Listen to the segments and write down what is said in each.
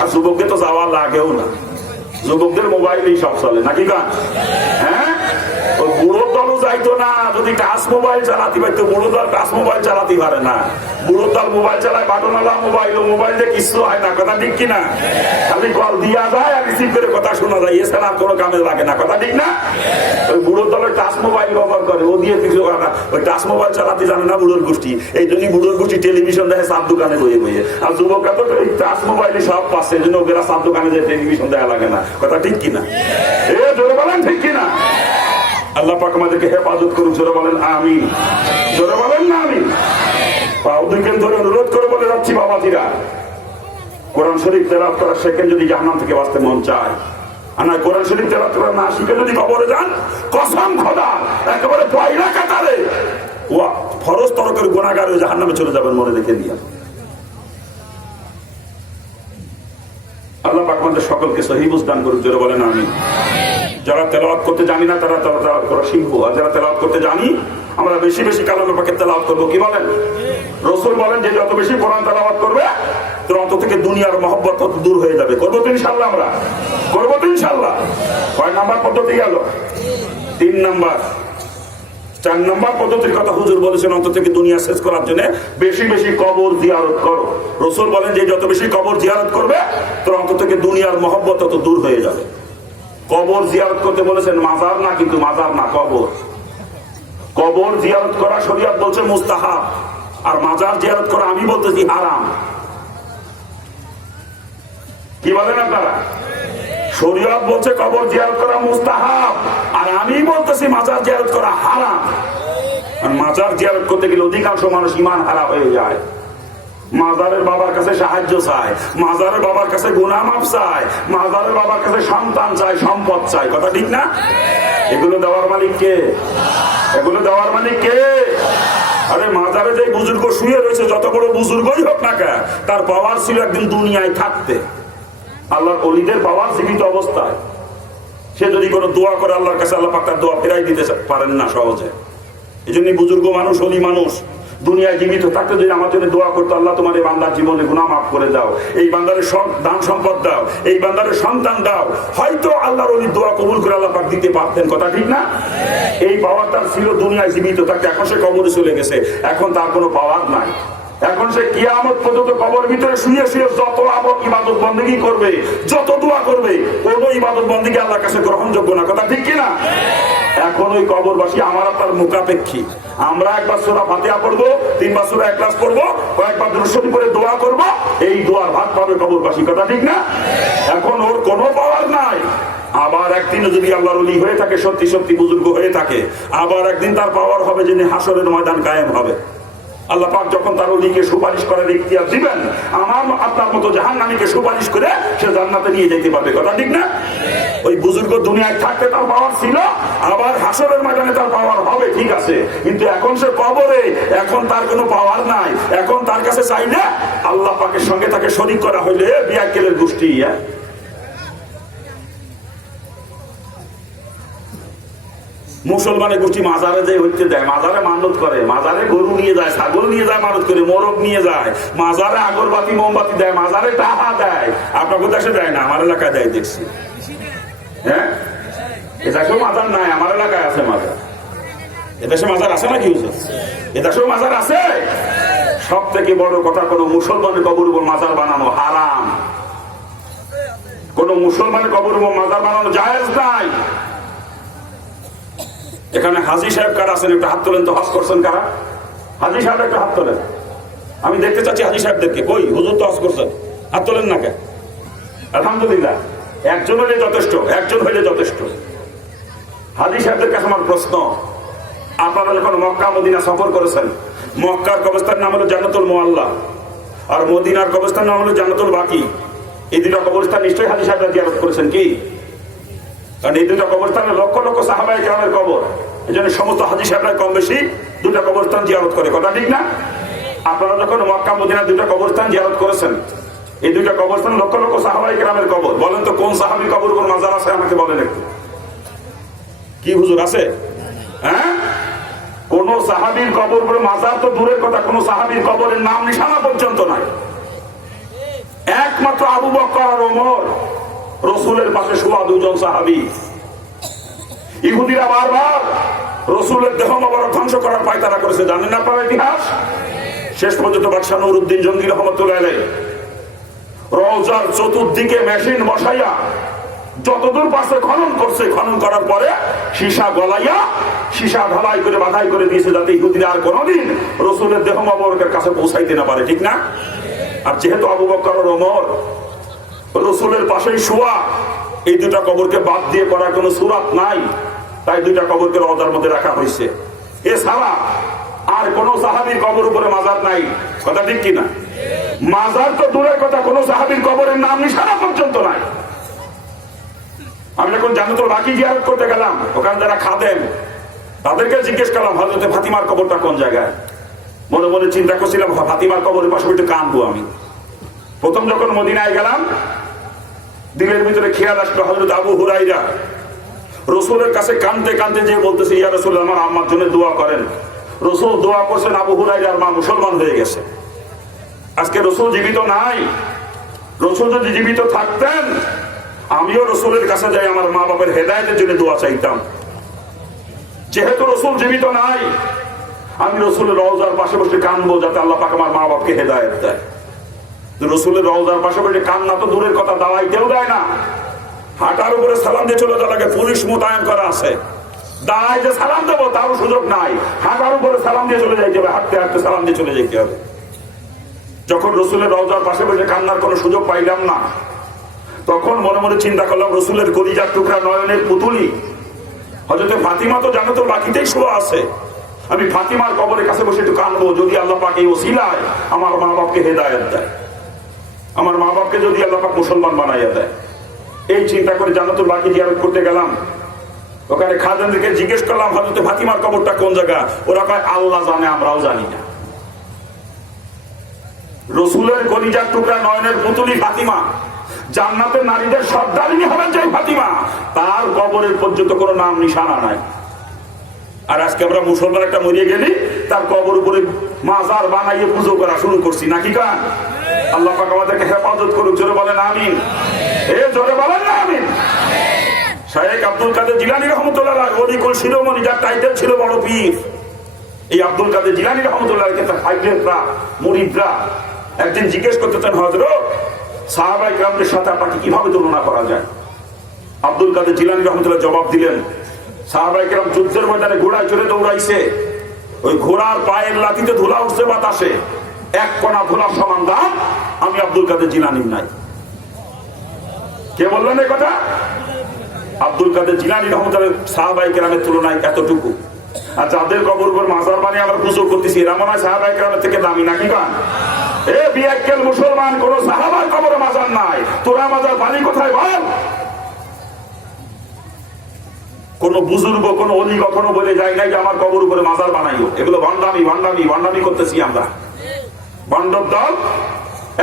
আর যুবকদের তো যাওয়া লাগেও না, যুবকদের মোবাইলেই সব চলে নাকি গান। হ্যাঁ, ওই বুড়ো দলও যাইতো না যদি টাচ মোবাইল চালাতে পারতো। বুড়ো দল টাচ মোবাইল চালাতে পারে না। বুড়ো দল মোবাইল চালায় বাটনওয়ালা মোবাইল, ও মোবাইল দিয়ে কিছু হয় না, কথা ঠিক কিনা? খালি কল দিয়া যায় আর রিসিভ করে কথা শোনা যায়, এছাড়া আর কোনো কামে লাগে না, কথা ঠিক না? ওই বুড়ো দলের টাচ মোবাইল ব্যবহার করে, ও দিয়ে কিছু হয় না। ওই টাচ মোবাইল চালাতে জানে না বুড়োর গোষ্ঠী, এই জন্যই বুড়োর গোষ্ঠী টেলিভিশন দেখে সাত দোকানে বইয়ে বইয়ে। আর যুবকরা তো ওই টাচ মোবাইলে সব পাচ্ছে, এই জন্য ওরা সাত দোকানে যে টেলিভিশন দেখা লাগে না, কথা ঠিক কিনা? এ জোরে বলেন ঠিক কিনা? আল্লাহ পাক আমাদেরকে হেফাজত করুন, জোরে বলেন আমিন। জোরে বলেন না আমিন। পাও দুইকেন ধরে অনুরোধ করে বলে যাচ্ছি বাবাজিরা, কোরআন শরীফ তেলাওয়াত করা শেখেন যদি জাহান্নাম থেকে বাঁচতে মন চায়। আর না কোরআন শরীফ তেলাওয়াত করা না শিখে যদি কবরে যান, কসম খোদা একেবারে পয়লা কাতারে ও ফরজ তরকের গুনাহগার হয়ে জাহান্নামে চলে যাবেন, মনে রেখে দিয়া। আল্লাহ পাক আমাদের সকলকে সহিহ বুঝ দান করুন, জোরে বলেন আমিন। যারা তেলাওয়াত করতে জানি না তারা তেলাওয়াত করা শিখবো, আর যারা তেলাওয়াত করতে জানি আমরা বেশি বেশি কালামে পাকের তেলাওয়াত করবো। কি বলেন? রাসূল বলেন যে যত বেশি কোরআন তেলাওয়াত করবে তোর অন্ত থেকে দুনিয়ার মহব্বত তত দূর হয়ে যাবে। করবো তো ইনশাআল্লাহ, আমরা করবো তো ইনশাআল্লাহ। কয় নাম্বার পদ্ধতি গেল? 3 নাম্বার। 4 নাম্বার পদ্ধতির কথা হুজুর বলেছেন, অন্ত থেকে দুনিয়া শেষ করার জন্য বেশি বেশি কবর জিয়ারত করো। রাসূল বলেন যে যত বেশি কবর জিয়ারত করবে তোর অন্ত থেকে দুনিয়ার মহব্বত তত দূর হয়ে যাবে। কবর জিয়ারত করতে বলেছেন, মাজার না, কিন্তু মাজার না, কবর। কবর জিয়ারত করা শরীয়ত বলছে মুস্তাহাব, আর মাজার জিয়ারত করা আমি বলতেছি হারাম। কি বলেন আপনারা? শরীয়ত বলছে কবর জিয়ারত করা মুস্তাহাব, আর আমি বলতেছি মাজার জিয়ারত করা হারাম। আর মাজার জিয়ারত করতে গেলে অধিকাংশ মানুষ ঈমান হারা হয়ে যায়। মাজারের বাবার কাছে সাহায্য চায়, মাজারের বাবার কাছে গুনাহ মাফ চায়, মাজারের বাবার কাছে সন্তান চায়, সম্পদ চায়, কথা ঠিক না? এগুলো দেওয়ার মালিক কে? এগুলো দেওয়ার মালিক কে? আরে মাজারে যে বুজুর্গ শুয়ে রয়েছে, যত বড় বুজুর্গই হোক না কেন, তার পাওয়ার ছিল একদিন দুনিয়ায় থাকতে। আল্লাহর ওলিদের পাওয়ার জীবিত অবস্থায়। সে যদি কোনো দোয়া করে আল্লাহর কাছে, আল্লাহ পাক তার দোয়া ফেরাই দিতে পারেন না সহজে। এই জন্য বুজুর্গ মানুষ, ওলি মানুষ দুনিয়ায় জীবিত থাকতে যদি আমার জন্য দোয়া করতো, আল্লাহ তোমার এই বান্দার জীবনে গুনাহ মাফ করে দাও, এই বান্দারের দান সম্পদ দাও, এই বান্দারের সন্তান দাও, হয়তো আল্লাহর ওলি দোয়া কবুল করে আল্লাহ পাক দিতে পারতেন, কথা ঠিক না? এই পাওয়ার তার ছিল দুনিয়ায় জীবিত থাকতে। এখন সে কবরে চলে গেছে, এখন তার কোনো পাওয়ার নাই। এখন সে কিয়ামত পর্যন্ত কবর ভিতরে শুয়ে শুয়ে যত ইবাদত বন্দেগী করবে, যত দোয়া করবে, কোন ইবাদত বন্দেগী আল্লাহর কাছে গ্রহণযোগ্য না, কথা ঠিক কিনা? এখন ওই কবরবাসী আমার আপনার মুখাপেক্ষী। আমরা একবার সূরা ফাতিহা পড়বো, 3 বার সূরা ইখলাস পড়বো, কয়েকবার দুরূদ শরীফ পড়ে দোয়া করবো, এই দোয়ার ভাগ পাবে কবরবাসী, কথা ঠিক না? এখন ওর কোনো পাওয়ার নাই। আবার একদিন যদি আল্লাহর ওলি হয়ে থাকে, সত্যি সত্যি বুজুর্গ হয়ে থাকে, আবার একদিন তার পাওয়ার হবে যিনি হাসরের ময়দান কায়েম হবে। আল্লাহ পাক যখন তার ওলিকে সুপারিশ করার ইখতিয়ার দিবেন, আমার আপনার মতো জাহান্নামীকে সুপারিশ করে সে জান্নাতে নিয়ে যেতে পারবে, কথা ঠিক না? ওই বুজুর্গ দুনিয়ায় থাকতে তার পাওয়ার ছিল, আবার হাসরের ময়দানে তার পাওয়ার হবে, ঠিক আছে, কিন্তু এখন সে কবরে, এখন তার কোনো পাওয়ার নাই। এখন তার কাছে চাইলে আল্লাহ পাকের সঙ্গে তাকে শরীক করা হইলে বিয়াক্কেলের গোষ্ঠী। মুসলমানের গোষ্ঠী মাজারে যে হইতে দেয়, মাজারে মানত করে, মাজারে গরু নিয়ে যায়, ছাগল নিয়ে যায়, মানত করে, মোরগ নিয়ে যায়, মাজারে আগরবাতি মোমবাতি দেয়, মাজারে টাকা দেয়। আপনার দেশে দেয় না, আমার এলাকায় দেয় দেখছি। হ্যাঁ, এদেশেও মাজার নাই, আমার এলাকায় আছে মাজার। এদেশে মাজার আছে নাকি? এদেশেও মাজার আছে। সব থেকে বড় কথা, কোন মুসলমানের কবর উপর মাজার বানানো হারাম। কোন মুসলমানের কবর উপর মাজার বানানো জায়েজ নাই। এখানে হাজী সাহেব কারা আছেন? একটা হাত তোলেন তো। হজ করছেন কারা? হাজী সাহেব একটা হাত তোলেন। আমি দেখতে চাচ্ছি হাজী সাহেবদেরকে। কই? হুজুর তো হজ করছেন, হাত তোলেন না কেন? আলহামদুলিল্লাহ, একজন হইলে যথেষ্ট, একজন হইলে যথেষ্ট। হাজী সাহেবদের কাছে আমার প্রশ্ন, আপনারা যখন মক্কা মদিনা সফর করেছেন, মক্কার কবরস্থান নাম হলো জান্নাতুল মুআল্লা, আর মদিনার কবরস্থান নাম হলো জান্নাতুল বাকি। এই দুটো কবরস্থান নিশ্চয়ই হাজী সাহেবরা জিয়ারত করেছেন, কি? কারণ এই দুটো কবরস্থানে লক্ষ লক্ষ সাহাবায়ে কেরামের কবর, এই জন্য সমস্ত হাজী সাহেবরা কম বেশি দুটো কবরস্থান জিয়ারত করে, কথা ঠিক না? আপনারা যখন মক্কা মদিনা দুটো কবরস্থান জিয়ারত করেছেন, এই দুইটা কবরস্থান লক্ষ লক্ষ সাহাবায়ে কেরামের কবর। বলেন তো কোন সাহাবী কবর উপর মাজার আছে? আমাকে বলেন একটু। কি হুজুর আছে? হ্যাঁ, কোন সাহাবীর কবর উপর মাজার তো দূরের কথা, কোন সাহাবীর কবরের নাম নিশানা পর্যন্ত নাই। একমাত্র আবু বকর আর ওমর রসুলের পাশে শোয়া দুজন সাহাবী। ইহুদিরা বারবার রসুলের দেহ মোবারক ধ্বংস করার পায়তারা করেছে, জানেন না আপনারা ইতিহাস? শেষ পর্যন্ত বাদশাহ নুরউদ্দিন জঙ্গি রহমতুল্লাহ আলাইহি রওজার চতুর্দিকে মেশিন বসাইয়া যতদূর পাশে খনন করছে, খনন করার পরে সীসা গলাইয়া সীসা ঢালাই করে বাধাই করে দিয়েছে, যাতে ইহুদিরা আর কোনোদিন রসুলের দেহ মোবারকের কাছে পৌঁছাইতে না পারে, ঠিক না? আর যেহেতু আবু বকর আর ওমর রসুলের পাশেই শোয়া, এই দুটা কবরকে বাদ দিয়ে করার কোনো সুরাত নাই, তাই দুইটা কবরকে রওজার মধ্যে রাখা হয়েছে। এছাড়া আর কোন সাহাবীর কবর উপরে মাজার নাই, কথা ঠিক কিনা? মাজার তো দূরের কথা, কোন সাহাবীর কবরের নাম নিশানা পর্যন্ত নাই। আমি যখন জান্নাতুল বাকি জিয়ারত করতে গেলাম, ওখানে যারা খাদেম তাদেরকে জিজ্ঞেস করলাম হযরত ফাতিমার কবরটা কোন জায়গায়। মনে মনে চিন্তা করছিলাম ফাতিমার কবরের পাশে একটু কাঁদবো আমি। প্রথম যখন মদিনায় গেলাম, দিলের ভিতরে খেয়াল আসলো হযরত আবু হুরায়রা রসুলের কাছে কাঁদতে কাঁদতে যে বলতেছে, ইয়া রাসূলুল্লাহ, আমার আম্মার জন্য দোয়া করেন। রসুল দোয়া করছেন, আবু হুরায়রার মা মুসলমান হয়ে গেছে। আজকে রসুল জীবিত নাই। রসুল যদি জীবিত থাকতেন, আমিও রসুলের কাছে যাই আমার মা বাবার হেদায়েতের জন্য দোয়া চাইতাম। যেহেতু রসুল জীবিত নাই, আমি রসুলের রওজার পাশে বসে কাঁদবো, যাতে আল্লাহ পাক আমার মা বাপকে হেদায়েত দেয়। রসুলের রওজার পাশে বসে কান্না তো দূরের কথা, দাওয়াইতেও দেয় না। হাঁটার উপরে সালাম দিয়ে চলে যাওয়া লাগে, পুলিশ মোতায়েন করা আছে। দাঁড়ায় যে সালাম দেবো তারও সুযোগ নাই, হাঁটার উপরে সালাম দিয়ে চলে যাইতে হবে, হাঁটতে হাঁটতে সালাম দিয়ে চলে যেতে হবে। যখন রসুলের রওজার পাশে বসে কান্নার কোনো সুযোগ পাইলাম না, তখন মনে মনে চিন্তা করলাম রসুলের কলিজার টুকরা নয়নের পুতুলি হযরত ফাতিমা তো জান্নাতুল বাকিতেই শোয়া আছে। আমি ফাতিমার কবরের কাছে বসে একটু কাঁদবো, যদি আল্লাহ পাক এই ওসিলায় আমার মা বাপকে হেদায়েত দেয়, আমার মা বাপকে যদি আল্লাহ পাক মুসলমান বানাইয়া দেয়। এই চিন্তা করে জান্নাতুল বাকি জিয়ারত করতে গেলাম। ওখানে খাদেমদেরকে জিজ্ঞেস করলাম হযরত ফাতিমার কবরটা কোন জায়গা। ওরা কয় আল্লাহ জানে, আমরাও জানি না। রসুলের কলিজার টুকরা নয়নের পুতুলি ফাতিমা, জান্নাতের নারীদের সর্দারিনী হবেন যে ফাতিমা, তার কবরের পর্যন্ত কোনো নাম নিশানা নাই। আর আজকে আমরা মুসলমান একটা মরিয়ে গেলি, তার কবর উপরে মাজার বানাইয়ে পুজো করা শুরু করছি, নাকি কান? আল্লাহ পাক আমাদেরকে হেফাজত করুক, জোরে বলেন আমিন। জোরে বলেন না আমিন। শায়েখ আব্দুল কাদের জিলানী রহমতুল্লাহ অলিকুল শিরোমণি, যার টাইটেল ছিল বড় পীর। এই আব্দুল কাদের জিলানী রহমতুল্লাহ মুরিদরা একদিন জিজ্ঞেস করতেছেন, হযরত সাহাবায়ে কেরামদের সাথে আপনাকে কিভাবে তুলনা করা যায়? আব্দুল কাদের জিলানী রহমতুল্লাহ জবাব দিলেন, সাহাবায়ে কেরাম যুদ্ধের ময়দানে ঘোড়ায় চড়ে দৌড়াইছে, ওই ঘোড়ার পায়ের লাথিতে ধুলা উঠছে বাতাসে, এক কণা ধুলার সমান দাম আমি আব্দুল কাদের জিলানীর নাই। কে বললেন এই কথা? আব্দুল কাদের জিলানী রহমতুল্লাহ সাহাবায়ে কেরামের তুলনায় এতটুকু। আর যাদের কবর উপর মাজার বানিয়ে আমরা পুজো করতেছি, এরা মনে হয় সাহাবায়ে কেরামের থেকে দামি, নাকি কান? বিয়াক্কেল মুসলমান, কোন সাহাবার কবরে মাজার নাই, তোরা মাজার বানি কোথায় বল? কোন বুজুর্গ কোন অলি কখনো বলে যায় নাই যে আমার কবর উপরে মাজার বানাইও। এগুলো ভান্ডামি ভান্ডামি ভান্ডামি করতেছি আমরা। বান্ডব দল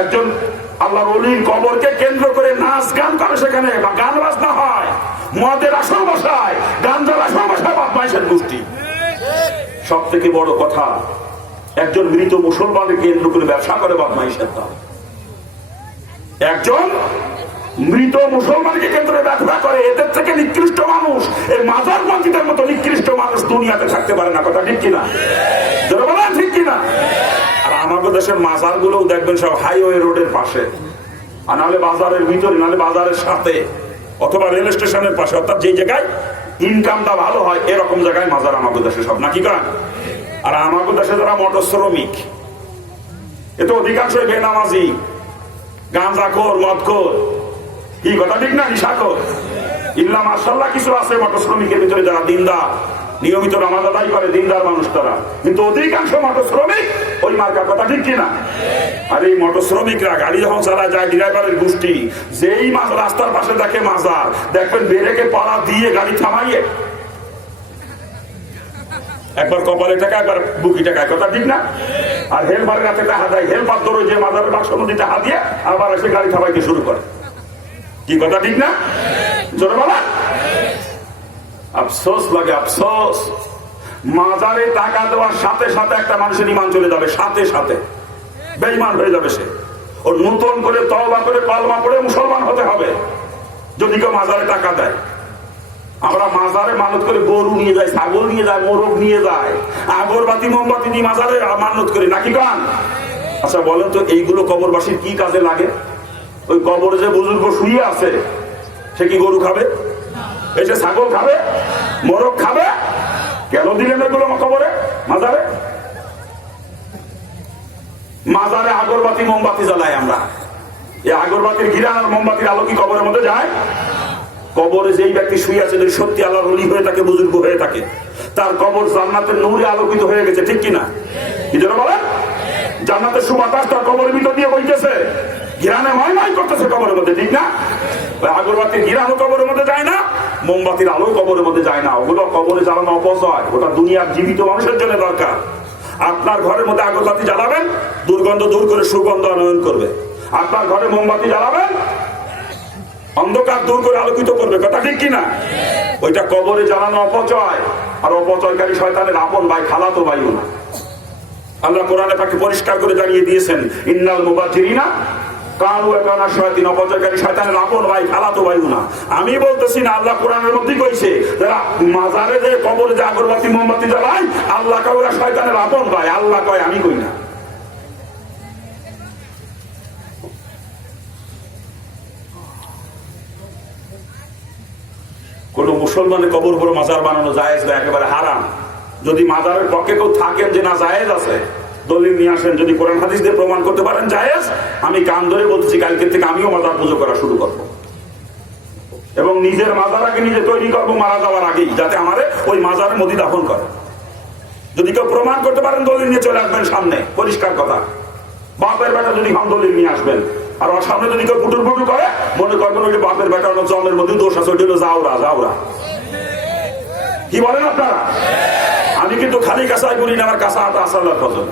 একজন আল্লাহর ওলির কবরকে কেন্দ্র করে নাচ গান করে, সেখানে গান বাজনা হয়, মদের আসর বসায়, গাঞ্জার আসর বসায়, বদমাইশের গোষ্ঠী। সব থেকে বড় কথা, একজন মৃত মুসলমানকে কেন্দ্র করে ব্যবসা করে বদমাইশের দল। একজন মৃত মুসলমানকে কেন্দ্রে ব্যবসা করে, এদের থেকে নিকৃষ্ট মানুষ, এই মাজার মসজিদের মতো নিকৃষ্ট মানুষ দুনিয়াতে থাকতে পারে না, কথা ঠিক কিনা? যারা বলেন ঠিক কিনা? আর আমাদের দেশের মাজার গুলোও দেখবেন সব হাইওয়ে রোডের পাশে, আর নাহলে বাজারের ভিতরে, নাহলে বাজারের সাথে, অথবা রেল স্টেশনের পাশে, অর্থাৎ যে জায়গায় ইনকামটা ভালো হয় এরকম জায়গায় মাজার আমাদের দেশে সব, নাকি কারণ? আর আমাদের দেশে যারা মোটর শ্রমিক, এ তো অধিকাংশই বেনামাজি, গাঁজাখোর, মদখোর, কি কথা ঠিক না? নিশাখোর। ইল্লা মাশাআল্লাহ কিছু আছে মোটর শ্রমিকের ভিতরে যারা দিনদার, নিয়মিত নামাজ আদায় করে, দিনদার মানুষ তারা, কিন্তু অধিকাংশ মোটর শ্রমিক ওই মার্কার, কথা ঠিক কিনা? আর এই মোটর শ্রমিকরা গাড়ি যখন চালা যায়, ড্রাইভারের গোষ্ঠী যেই রাস্তার পাশে দেখে মাজার, দেখবেন বেরেকে পাড়া দিয়ে গাড়ি থামাইয়ে একবার কপালে টাকা, একবার বুকি টাকায়, কথা ঠিক না? আর হেলপারের হাতে টাকা দেয়, হেলপার ধরো যে মাজারের বাক্স নদী টাকা দিয়ে আবার এসে গাড়ি থামাইতে শুরু করে, কি কথা ঠিক না? জোরে বলা। আফসোস লাগে, আফসোস। মাজারে টাকা দেওয়ার সাথে সাথে একটা মানুষের ঈমান চলে যাবে, সাথে সাথে বেঈমান হয়ে যাবে সে। ও নতুন করে তওবা করে কলমা পড়ে মুসলমান হতে হবে যদি কেউ মাজারে টাকা দেয়। আমরা মাজারে মানত করে গরু নিয়ে যাই, ছাগল নিয়ে যায়, মোরগ নিয়ে যায়, আগরবাতি মোমবাতি দিয়ে মাজারে মানত করি নাকি গান। আচ্ছা বলেন তো এইগুলো কবরবাসীর কি কাজে লাগে? ওই কবরে যে বুজুর্গ শুয়ে আছে সে কি গরু খাবে? এসে ছাগল খাবে? মোরগ খাবে? কেন দিলেন এগুলো কবরে মাজারে? মাজারে আগরবাতি মোমবাতি জ্বালাই আমরা। এই আগরবাতির ঘিরান আর মোমবাতির আলো কি কবরের মধ্যে যায়? কবরে যেই ব্যক্তি শুয়ে আছে যদি সত্যি আল্লাহর ওলি হয়ে থাকে, বুজুর্গ হয়ে থাকে, তার কবর জান্নাতের নূরে আলোকিত হয়ে গেছে, ঠিক কিনা? কি জন্য বলেন? জান্নাতের সুবাতাস তার কবরের ভিতর দিয়ে বইতেছে, ঘিরানে ময়ময় করতেছে কবরের মধ্যে, ঠিক না? আগরবাতির ঘিরানো কবরের মধ্যে যায় না, মোমবাতির আলো কবরের মধ্যে যায় না। ওগুলো কবরে জ্বালানো অপচয়, ওটা দুনিয়ার জীবিত মানুষের জন্য দরকার। আপনার ঘরের মধ্যে আগরবাতি জ্বালাবেন, দুর্গন্ধ দূর করে সুগন্ধ আনয়ন করবে। আপনার ঘরে মোমবাতি জ্বালাবেন, অন্ধকার দূর করে আলোকিত করবে, কথা ঠিক কিনা? ওইটা কবরে জ্বালানো অপচয়, আর অপচয়কারী শয়তানের আপন ভাই, খালাতো ভাইও না। আল্লাহ কোরআনে পাকে পরিষ্কার করে জানিয়ে দিয়েছেন, ইন্নাল মুবাজ্জিরিনা কানু ইয়াকানা শায়াতিন, অপচয়কারী শয়তানের আপন ভাই, খালাতো ভাইও না। আমি বলতেছি না, আল্লাহ কোরআনের মধ্যেই কইছে যারা মাজারে যে কবরে যে আগরবাতি মোমবাতি জ্বালায়, আল্লাহ কয় ওরা শয়তানের আপন ভাই, আল্লাহ কয় আমি কই না। কোন মুসলমানের কবর উপরে মাজার বানানো জায়েজ না, একেবারে হারাম। যদি মাজারের পক্ষে কেউ থাকেন যে না জায়েজ আছে, দলিল নিয়ে আসেন। যদি কোরআন হাদিস দিয়ে প্রমাণ করতে পারেন জায়েজ, আমি কান ধরে বলতেছি কালকে থেকে আমিও মাজার পুজো করা শুরু করব, এবং নিজের মাজার আগে নিজে তৈরি করবো মারা যাওয়ার আগেই, যাতে আমারে ওই মাজারের মধ্যে দাফন করে। যদি কেউ প্রমাণ করতে পারেন দলিল নিয়ে চলে আসবেন সামনে, পরিষ্কার কথা। বাপের বেটা যদি হন দলিল নিয়ে আসবেন, আর ওর সামনে যদি কেউ পুটুর পুটুর করে, মনে করবেন ওই যে বাপের বেটা জন্মের মধ্যে দোষ আছে, ওইটা হলো যাওরা যাওরা। কি বলেন আপনারা? আমি কিন্তু খালি কাঁচাই বলি না, আমার কাঁচা হাতে আসাল্লার ফজল।